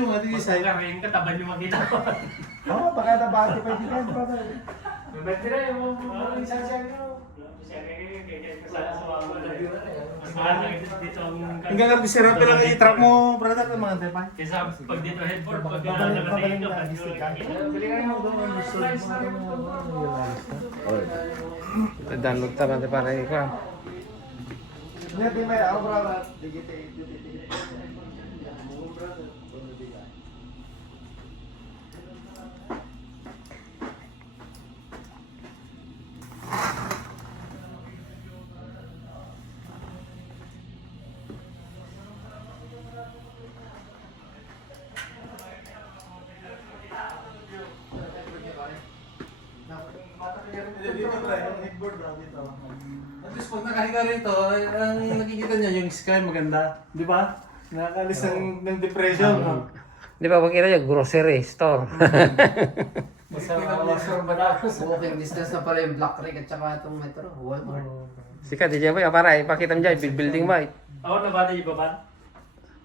Yung ano yung side. Pagkakain ka, taban yung makita ko. Oo, baka nabati pa yung tingin pa ba? Mabati na yung mga isasyan nyo. Mas mahal na dito ang... Hanggang lang bisira pa lang i-trap mo, brother, ng mga tepa. Kaysa pag dito headboard, pag Babalik nakatingin ka, na pag stick yung ka. Bili ka yung doon ang gusto mo. Download ta natin para ikaw. Hindi, di may ako, brother. Digite. Dito ba yung headboard bro dito? At least pag nakahinga rito, ang nakikita niya yung sky maganda, di ba? Nakakalis ng depression. No? Di ba, makita niyo, grocery store. Basta washer ba na? Walking distance na pala yung Black Creek at saka itong metro, Walmart. Sika, di dyan ba? Para, ipakita mo dyan, building ba? Ako na ba yung baba?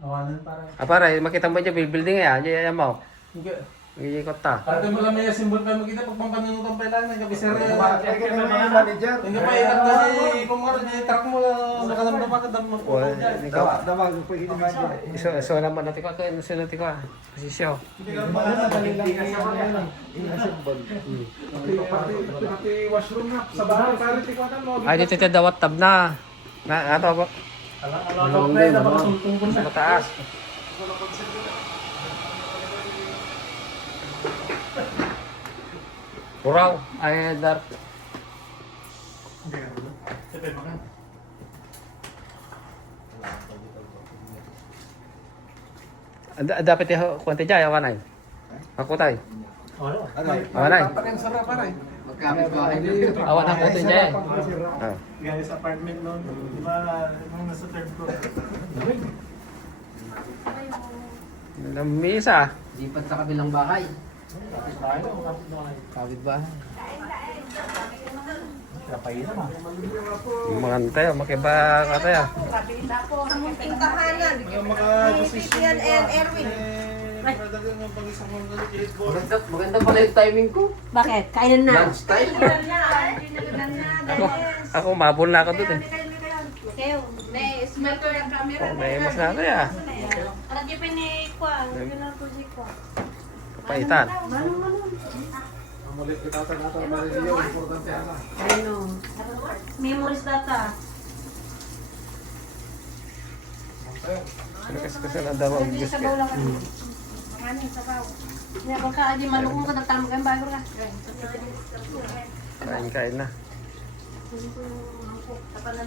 Awalan parang. Para, makita mo dyan, building yan. Diyan mo. Hindi. Gigikot ta. Ate mo lang may simbol pa makita pag pampanunutan pa lang ng kabisera. Ay ka naman yung manager. Hindi pa ilang na kung ano di truck mo nakalamda pa kadam mo. Damag po ini. So naman natin ko, so natin ko. Posisyon. Hindi ka pa dali lang yung simbol. Pati washroom na sa bahay para tikwakan mo. Ay, dito tayo dawat tab na. Na, ato ba? Alam na yun, napakasuntong ko Sa na. mataas. Puraw. Ay, dark. Sabi mo ka. Dapat yung kwente dyan, yawan ay. Ako tayo. Ano? Awan ay. Parang sarap pare. Magkamit ba kayo? Awan ang kwente dyan. Ah. Guys, apartment noon. Di ba nung nasa third floor? Lamisa. Lipat sa kabilang bahay. Kapit bahay. Kapay naman. Magantay, makiba ka tayo. Sa munting tahanan. Ni Vivian and Erwin. Maganda pala yung timing ko. Bakit? Kailan na? Lunch time. Ako, mabul na ako doon eh. Kayo, may smelter yung camera. Oh, may mas na tayo ah. Ano di pinikwa? Ano na po si kwa? Kapaitan. Amulit kita sa nato Marilio, importante ana. Ano? Memories data. Kasi na daw ang Hindi Diyos sa ka. bawla ka. Manganin sa baw. Niya baka adi malukong ka nagtama ka bago ka. Kain-kain na. Ano po yung mangkok?